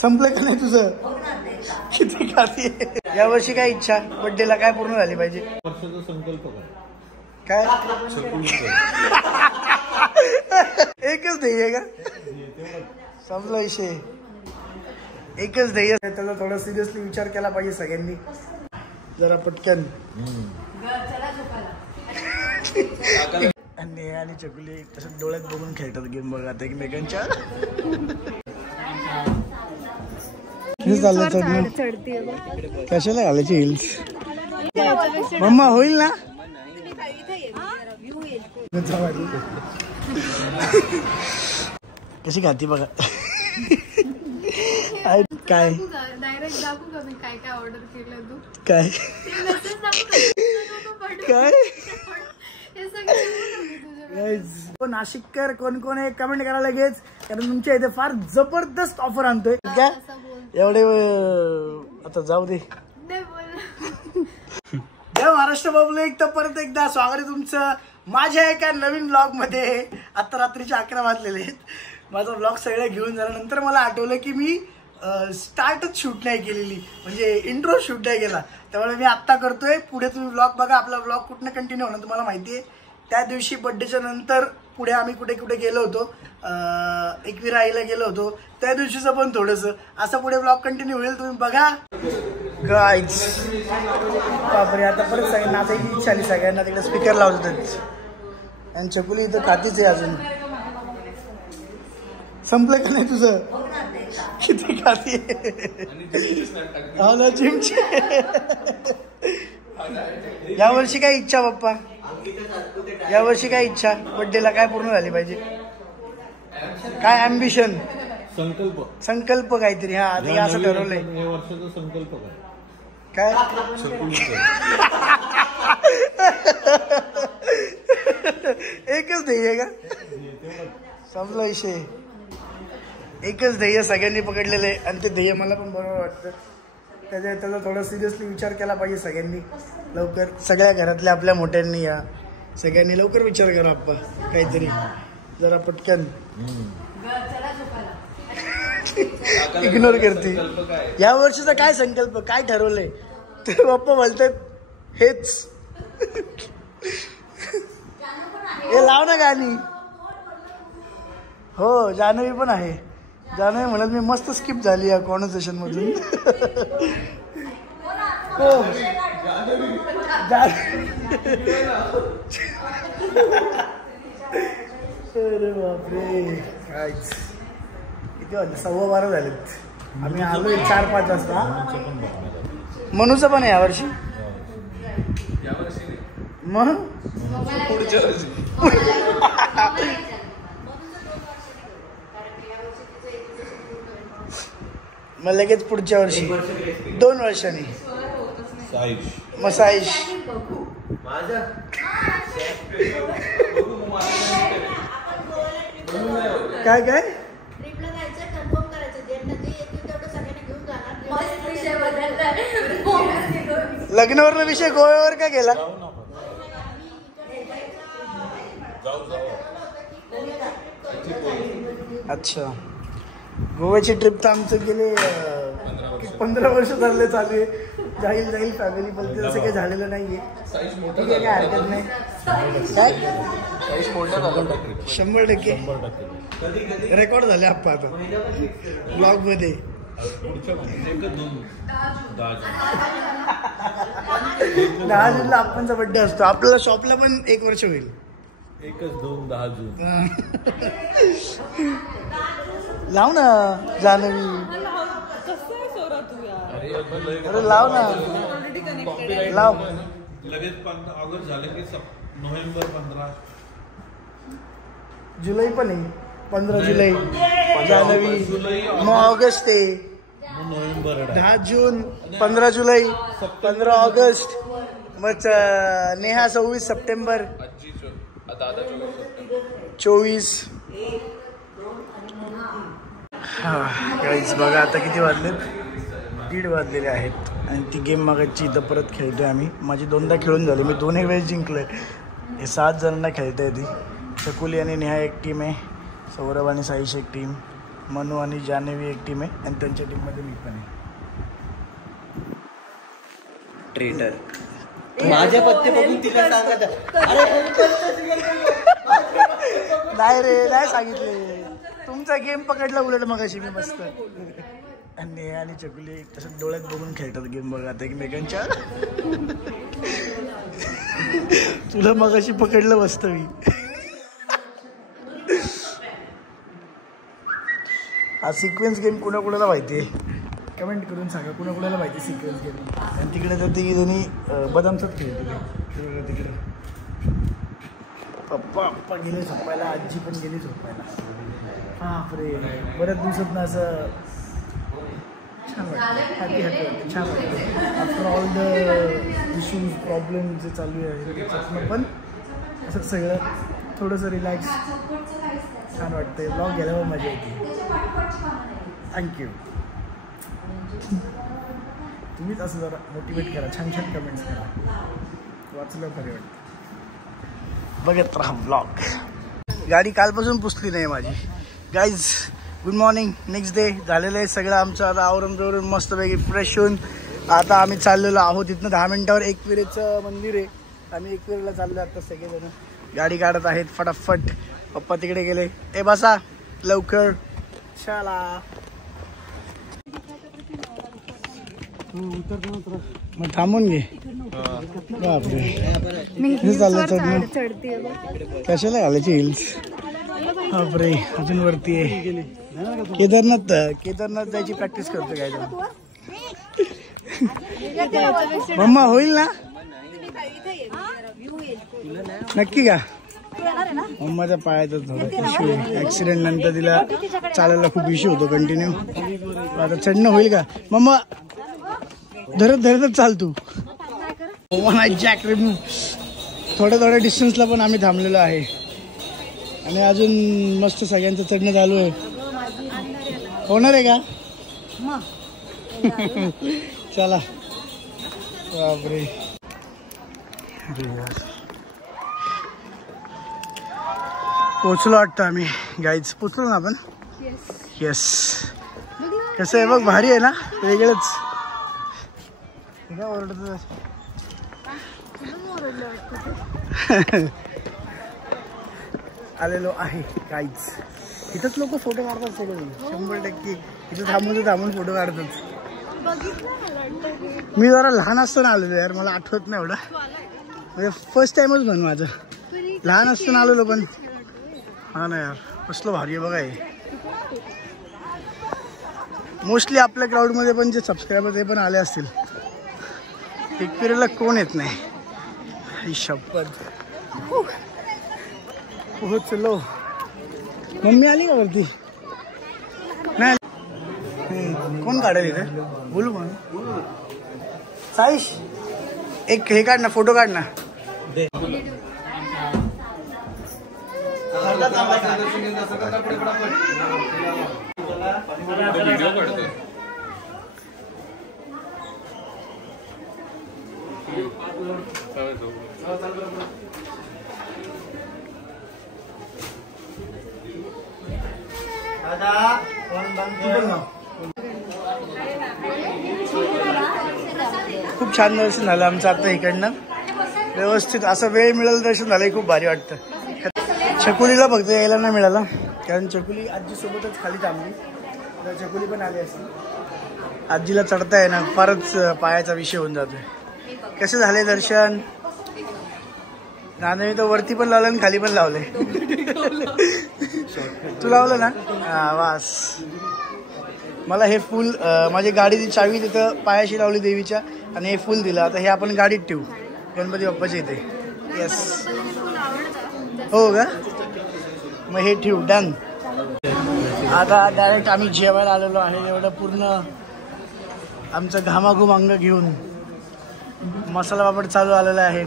संपलं का नाही तुझं? किती खाती? यावर्षी काय इच्छा बर्थडेला काय पूर्ण झाली पाहिजे? वर्षाचा संकल्प काय? एकच ध्येय का? संपला विषय. एकच ध्येय. त्याला थोडा सिरियसली विचार केला पाहिजे सगळ्यांनी जरा पटकन. आणि चकुली तसं डोळ्यात बघून खेळतात गेम बघा आता एकमेकांच्या. कशाला घालायची हिल्स? मम्मा होईल ना? कशी खाती बघा. काय काय ऑर्डर केलं तू? काय काय नाशिककर कोण कोण आहे कमेंट करा लगेच, कारण तुमच्या इथे फार जबरदस्त ऑफर आणतोय. काय एवढे आता जाऊ दे. जय महाराष्ट्र पब्लिक. तर परत एकदा स्वागत आहे तुमचं माझ्या एका नवीन ब्लॉग मध्ये. आता रात्रीचे 11 वाजलेले आहेत. माझा ब्लॉग सगळं घेऊन झाल्यानंतर मला आठवलं की मी स्टार्टच शूट नाही केलेली, म्हणजे इंट्रो शूट नाही केला. त्यामुळे मी आत्ता करतोय. पुढे तुम्ही ब्लॉग बघा. आपला ब्लॉग कुठनं कंटिन्यू होणार तुम्हाला माहिती आहे. त्या दिवशी बड्डेच्या नंतर पुढे आम्ही कुठे कुठे गेलो होतो, एकविरा आईला गेलो होतो, त्या दिवशीचं पण थोडंसं असं पुढे ब्लॉग कंटिन्यू होईल. तुम्ही बघा गाईज. बापरे आता परत सगळ्यांना नाचायची इच्छा आली. सगळ्यांना तिकडे स्पीकर लावत होते. आणि चकुली इथं खातीच आहे अजून. संपलं का नाही तुझं? किती खाती? हा ना जिमची. यावर्षी काय इच्छा बाप्पा? यावर्षी काय इच्छा बर्थडेला काय पूर्ण झाली पाहिजे? काय अम्बिशन? संकल्प काहीतरी. हा आधी असं ठरवलंय. वर्षाचा संकल्प काय? एकच ध्येय का? संपला विषय. एकच ध्येय सगळ्यांनी पकडलेलं आहे आणि ते ध्येय मला पण बरोबर वाटतं. त्याला थोडा सिरियसली विचार केला पाहिजे सगळ्यांनी. लवकर सगळ्या घरातल्या आपल्या मोठ्यांनी या सगळ्यांनी लवकर विचार करा आप्पा काहीतरी जरा पटकन. इग्नोर करते. या वर्षीचा काय संकल्प काय ठरवलंय? तर बाप्पा बोलतात हेच. हे लाव ना गाणी. हो जान्हवी पण आहे. जान्हवी म्हणत मी मस्त स्किप झाली या कॉन्व्हर्सेशन मधून. हो अरे बापरे. काहीच किती वाजले? 12:15 झालेत. आम्ही आलोय 4-5 वाजता. मनूचं पण आहे यावर्षी. मग मग लगेच पुढच्या वर्षी 2 वर्षांनी मसाईश. काय काय लग्नावरला विषय गोव्यावर का गेला? अच्छा गोव्याची ट्रिप तर आमचं गेले 15 वर्ष झाले चालू आहे. जाईल फॅमिली पण तसं काही झालेलं नाहीये. ठीक आहे काय हरकत नाही. काय 100% रेकॉर्ड झाले आप्पा आता ब्लॉग मध्ये. 10 जूनला आप्पांचा बर्थडे असतो. आपल्याला शॉपला पण 1 वर्ष होईल. 10 जून लाव ना जान्हवी. अरे लाव ना लाव. लगेच 15 ऑगस्ट झाले की नोव्हेंबर 15 जुलै पण आहे. 15 जुलै जान्हवी. मग ऑगस्ट आहे. नोव्हेंबर 10 जून 15 जुलै 15 ऑगस्ट. मग नेहा 26 सप्टेंबर 24. गाईज बघा आता किती वाजलेत? 1:30 वाजलेले आहेत. आणि ती गेम मागायची इथं परत खेळतोय आम्ही. माझी 2दा खेळून झाली. मी 2 वेळेस जिंकलोय. हे 7 जणांना खेळता येते. चकुली आणि नेहा एक टीम आहे. सौरभ आणि साईश एक टीम. मनू आणि जान्हवी एक टीम आहे आणि त्यांच्या टीममध्ये मी पण आहे. ट्रेडर माझे पत्ते बघून तिला सांगत नाही रे, नाही सांगितले. तुमचा गेम पकडला उलट मगाशी मी मस्त. आणि चकुली तसं डोळ्यात बघून खेळतात गेम बघा एकमेकांच्या. तुला मगाशी पकडलं मस्त मी. हा सिक्वेन्स गेम कुणाकुणाला माहिती आहे कमेंट करून सांगा. कुणाकुणाला माहिती सिक्वेन्स गेम. आणि तिकडे तर ती दोन्ही बदामचाच खेळते तिकडे. पप्पा गेले झोपायला, आजी पण गेली झोपायला. बापरे, बऱ्याच दिवसात ना असं छान वाटतं. हॅपी वाटतं, छान वाटतं. After all the issues problem जे चालू आहे त्याच्यातनं पण असं सगळं थोडंसं रिलॅक्स छान वाटतं. ब्लॉग गेल्यावर मजा येते. थँक्यू. तुम्हीच असं जरा मोटिवेट करा, छान छान कमेंट्स करा, वाचलं बरे वाटतं. बघत राहा ब्लॉग. गाडी कालपासून पुसली नाही माझी. Guys good morning. Next day झालेलं आहे सगळं आमचं. आता आवरून मस्तपैकी फ्रेश होऊन आता आम्ही चाललेलो आहोत. इथनं 10 मिनिटावर एकविरेचं मंदिर आहे. आम्ही एकविरेला चाललो आता सगळेजण. गाडी काढत आहेत फटाफट. पप्पा तिकडे गेले. ए बसा लवकर. चला मग थांबून घे. बापरे, कशाला घालायची हिल्स. बापरे, अजून वरती आहे. केदारनाथ जायची प्रॅक्टिस करतो काय. मम्मा होईल ना नक्की का. मम्माच्या पायाचा थोडा इश्यू आहे. ऍक्सिडेंट नंतर तिला चालायला खूप इश्यू होतो कंटिन्यू. आता चढणं होईल का मम्मा. धरतच चाल तू. Jack remove. थोड्या डिस्टन्सला पण आम्ही थांबलेलो आहे आणि अजून मस्त सगळ्यांचं चढणं चालू आहे. होणार आहे का चला. बापरे, पोचलो वाटतं आम्ही. गाईज पोचलो ना आपण. येस. कसं आहे बघ, भारी आहे ना, वेगळंच. ओरडत आलेलो आहे गाईज. इथंच लोक फोटो काढतात सगळे 100%. इथं थांबून फोटो काढतात. मी जरा लहान असताना आलेलो यार, मला आठवत नाही एवढं. म्हणजे फर्स्ट टाइमच म्हणून माझं लहान असताना आलेलो. पण हा ना यार, कसलं भारी आहे बघा हे. मोस्टली आपल्या क्राऊडमध्ये पण जे सबस्क्रायबर ते पण आले असतील. एकविरेला कोण येत नाही शपथ. पोहोचलो. मम्मी आली का वरती. नाही कोण काढेल इथे बोलू मग. साईश एक हे काढ ना, फोटो काढ ना. खूप छान दर्शन झालं आमचं आता इकडनं. व्यवस्थित असं वेळ मिळालं दर्शन झालंय. खूप भारी वाटतं. चकुलीला फक्त यायला नाही मिळालं कारण चकुली आजीसोबतच खाली थांबली. तर चकुली पण आली असेल. आजीला चढता आहे ना, फारच पायाचा विषय होऊन जातोय. कसे झाले दर्शन. नाना मी तर वरती पण लावलं आणि खाली पण लावले. तू लावलं ना. हा वास. मला हे फुल माझी गाडीची चावी तिथं पायाशी लावली देवीच्या आणि हे फुल दिलं. आता हे आपण गाडीत ठेवू गणपती बाप्पाच्या इथे. येस हो का, मग हे ठेवू. डन. आता डायरेक्ट आम्ही जेवायला आलेलो आहे. एवढं पूर्ण आमचं घामाघूम अंग घेऊन मसाला पापड चालू आलेला आहे.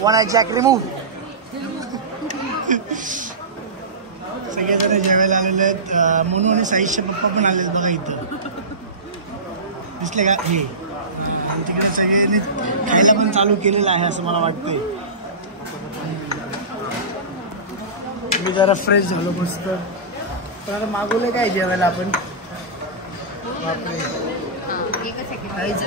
One jack remove. सगळेजण जेवायला आलेले आहेत. मनू आणि साईशचे पप्पा पण आले बघा इथं. दिसले का हे. तिकडे सगळ्यांनी खायला पण चालू केलेलं आहे असं मला वाटतंय. मी जरा फ्रेश झालो मस्त. पण आता मागवलं काय जेवायला आपण.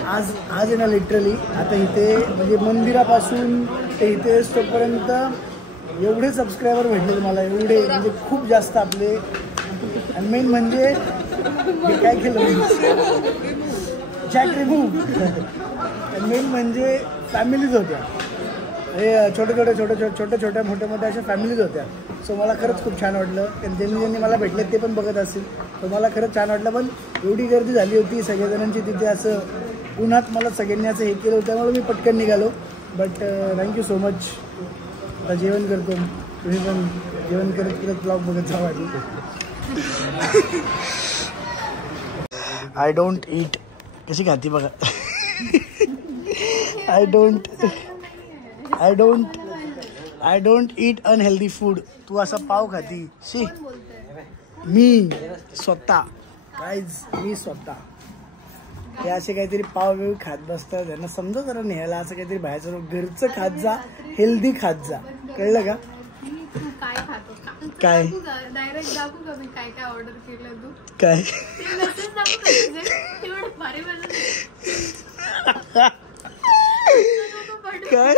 आज आहे ना लिटरली आता इथे म्हणजे मंदिरापासून ते इथे तोपर्यंत एवढे सबस्क्रायबर भेटले मला, एवढे म्हणजे खूप जास्त आपले. आणि मेन म्हणजे मी काय केलं चॅट रिमूव्ह. आणि मेन म्हणजे फॅमिलीज होत्या, हे छोट्या मोठ्या अशा फॅमिलीज होत्या. सो मला खरंच खूप छान वाटलं. आणि ज्यांनी मला भेटले ते पण बघत असतील तर मला खरंच छान वाटलं. पण एवढी गर्दी झाली होती सगळ्याजणांची तिथे, असं उन्हात मला सगळ्यांनी असं हे केलं होतं, त्यामुळे मी पटकन निघालो. But thank you so much. आता जेवण करतो, तुम्ही पण जेवण करत ब्लॉग बघत जा माझी. I don't eat. कशी खाती बघा. I don't eat unhealthy food. तू असा पाव खाती शी. मी स्वतः मी स्वतः हे असे काहीतरी पाव बिव खात बसतात, त्यांना समजा जरा न्यायला असं काहीतरी बाहेरचं. घरचं खात जा, हेल्दी खात जा, कळलं का. काय खातो काय डायरेक्ट दाखवू का मी काय काय ऑर्डर केलं तू. काय काय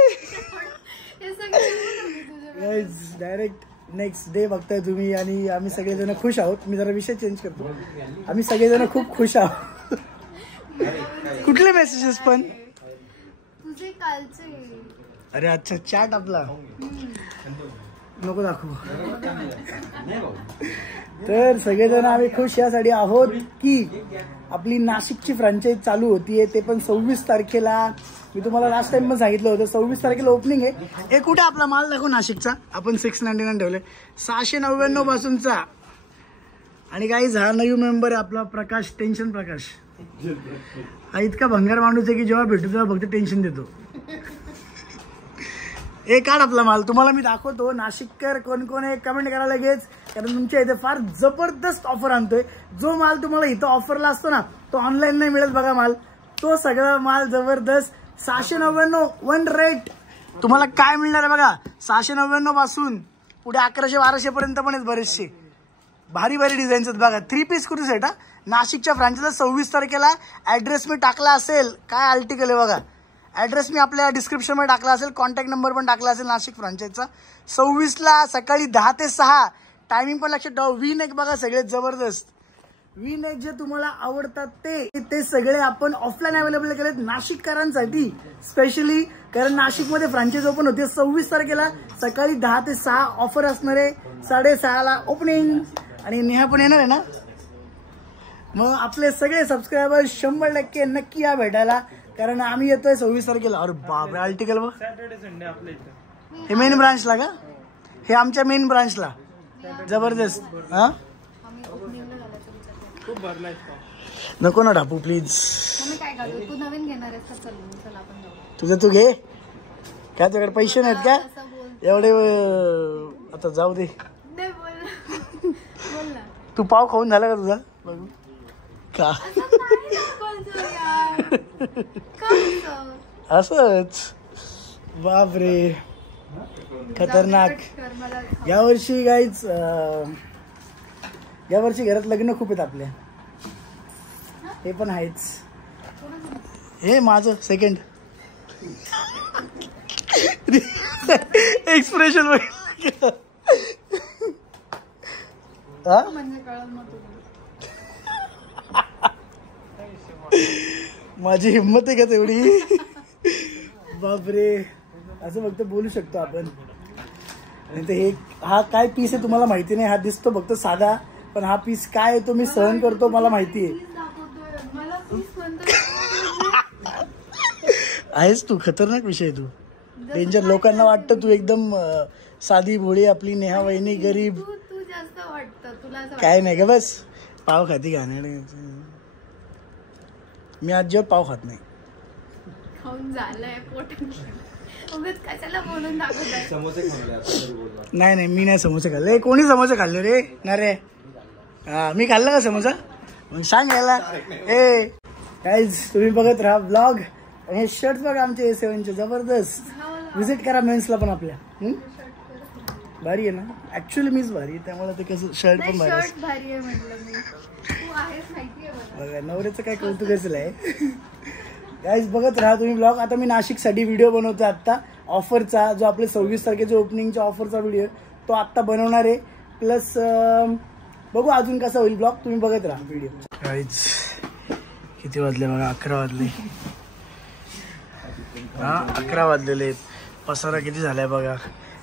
डायरेक्ट नेक्स्ट डे बघताय तुम्ही. आणि आम्ही सगळेजण खुश आहोत. मी जरा विषय चेंज करतो. आम्ही सगळेजण खूप खुश आहोत. कुठले मेसेजेस पण तुझे कालचे. अरे अच्छा चॅट आपला नको दाखवू. तर सगळेजण आम्ही खुश यासाठी आहोत की आपली नाशिकची फ्रँचाईज चालू होतीये, ते पण 26 तारखेला. मी तुम्हाला लास्ट टाइम पण सांगितलं होतं 26 तारखेला ओपनिंग आहे. हे कुठे आपला माल दाखव नाशिकचा. आपण 699 ठेवले, 699 पासूनचा. आणि गाईज हा नवीन मेंबर आहे आपला प्रकाश, टेन्शन प्रकाश. हा इतका भंगार माणूस आहे की जेव्हा भेटतो तेव्हा फक्त टेन्शन देतो. हे काढ आपला माल, तुम्हाला मी दाखवतो. नाशिककर कोण कोण आहे कमेंट करा लगेच, कारण तुमच्या इथे फार जबरदस्त ऑफर आणतोय. जो माल तुम्हाला इथं ऑफरला असतो ना तो ऑनलाईन नाही मिळत बघा माल. तो सगळा माल जबरदस्त 699 वन रेट. तुम्हाला काय मिळणार आहे बघा, 699 पासून पुढे 1100-1200 पर्यंत पण आहेत बरेचसे. भारी भारी डिझाईन्स आहेत बघा. 3 पीस कुठे सेट. नाशिकच्या फ्रँचाईजला 26 तारखेला. ऍड्रेस मी टाकला असेल, काय आर्टिकल आहे बघा. ऍड्रेस मी आपल्या डिस्क्रिप्शनमध्ये टाकला असेल, कॉन्टॅक्ट नंबर पण टाकला असेल नाशिक फ्रँचाईजचा. 26ला सकाळी 10 ते 6. टायमिंग पण लक्षात ठेवा. V-neck बघा सगळे जबरदस्त. V-neck जे तुम्हाला आवडतात ते सगळे आपण ऑफलाईन अवेलेबल केलेत नाशिककरांसाठी स्पेशली. कारण नाशिकमध्ये फ्रँचाईज ओपन होते 26 तारखेला सकाळी 10 ते 6 ऑफर असणार आहे. 6:30ला ओपनिंग. आणि नेहा पण येणार आहे ना. मग आपले सगळे सबस्क्रायबर्स 100% नक्की या भेटायला, कारण आम्ही येतोय 26 तारखेला. अरे बापरे आर्टिकल बघ. सॅटर्डे संडे आपल्या इथे. हे मेन ब्रांचला का. हे आमच्या मेन ब्रांचला जबरदस्त. हा खूप भरलाय. नको ना ढापू प्लीज. काय घालू, तू नवीन घेणार आहेस का. चल आपण जाऊ. तुझं तू घे. काय तुझ्याकडे पैसे नाहीत का एवढे. आता जाऊ दे. बोल ना. तू पाव खाऊन झाला का तुझा बघू का. असंच बापरे खतरनाक. यावर्षी गाईच यावर्षी घरात लग्न खूप आहेत आपल्या. हे पण आहेच. हे माझं सेकंड एक्सप्रेशन माझी हिंमत आहे का तेवढी. बापरे असं फक्त बोलू शकतो आपण. आणि ते हे हा काय पीस आहे तुम्हाला माहिती नाही. हा दिसतो फक्त साधा, पण हा पीस काय आहे तो मी सहन करतो, मला माहिती आहे. आहेस तू खतरनाक विषय. तू डेंजर. लोकांना वाटतं तू एकदम साधी भोळी आपली नेहा वहिनी गरीब. काय नाही का बस पाव खाती गाणे. मी आज जेव्हा पाव खात नाही. नाही मी नाही समोसे खाल्ले. कोणी समोसे खाल्ले रे ना रे. हा मी खाल्लं का समोसा मग सांग यायला. ए गाईज तुम्ही बघत राहा ब्लॉग. आणि हे शर्ट बघा आमचे A7चे जबरदस्त. विजिट करा मेन्सला पण आपल्या. भारी आहे ना, ऍक्च्युअली मीच भारी आहे, त्यामुळे ते कसं शर्ट पण भारी शर्ट भारी आहे म्हटलं मी. तू आहेस माहिती आहे मला. बघा नवऱ्याचं काय कौतुकच आहे. गाईज बघत राहा तुम्ही ब्लॉग. आता मी नाशिकसाठी व्हिडिओ बनवतो आत्ता ऑफरचा, जो आपले 26 तारखेच्या ओपनिंगच्या ऑफरचा व्हिडिओ तो आत्ता बनवणार आहे. प्लस बघू अजून कसा होईल ब्लॉग, तुम्ही बघत राहा व्हिडिओ. गाईज किती वाजले बघा, 11 वाजले. हा 11 वाजलेले आहेत. पसारा किती झालाय बघा.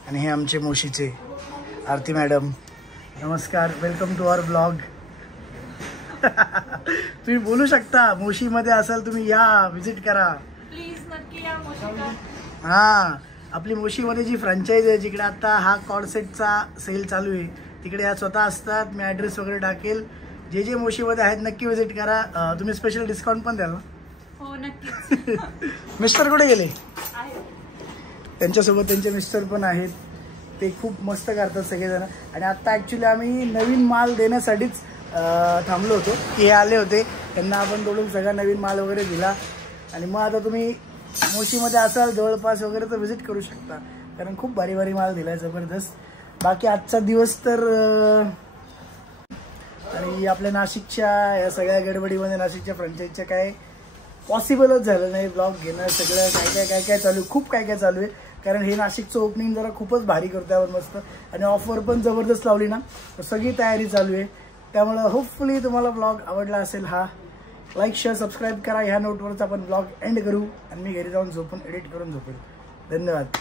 आणि हे आमचे मोशीचे आरती मॅडम, नमस्कार, वेलकम टू आवर ब्लॉग. तुम्ही बोलू शकता, मोशीमध्ये असाल तुम्ही या, विजिट करा प्लीज, नक्की या मोशिका. हां आपली मोशीमध्ये जी फ्रँचाईज आहे, जिकडे आता हा कॉर्डसेटचा सेल चालू आहे, तिकडे ह्या स्वतः असतात. मी ॲड्रेस वगैरे टाकेल. जे जे मोशीमध्ये आहेत नक्की विजिट करा. तुम्ही स्पेशल डिस्काउंट पण द्याल ना? हो नक्कीच. मिस्टर कुठे गेले? आहे. त्यांच्यासोबत त्यांचे मिस्टर पण आहेत. ते खूप मस्त करतात सगळेजण. आणि आत्ता ॲक्च्युली आम्ही नवीन माल देण्यासाठीच थांबलो होतो. ते आले होते, त्यांना आपण तोडून सगळा नवीन माल वगैरे दिला. आणि मग आता तुम्ही मोशीमध्ये असाल जवळपास वगैरे तर व्हिजिट करू शकता, कारण खूप भारी भारी माल दिला आहे, जबरदस्त. बाकी आजचा दिवस तर आणि आपल्या नाशिकच्या या सगळ्या गडबडीमध्ये नाशिकच्या फ्रँचाईजच्या काय पॉसिबलच झालं नाही ब्लॉग घेणं. सगळं काय काय चालू आहे, खूप काय काय चालू आहे. कारण हे नाशिकचं ओपनिंग जरा खूपच भारी करतो आपण मस्त, आणि ऑफर पण जबरदस्त लावली ना, तर सगळी तयारी चालू आहे. त्यामुळं होपफुली तुम्हाला ब्लॉग आवडला असेल. हा लाईक शेअर सबस्क्राईब करा. ह्या नोटवरच आपण ब्लॉग एंड करू आणि मी घरी जाऊन झोपून एडिट करून झोपेल. धन्यवाद.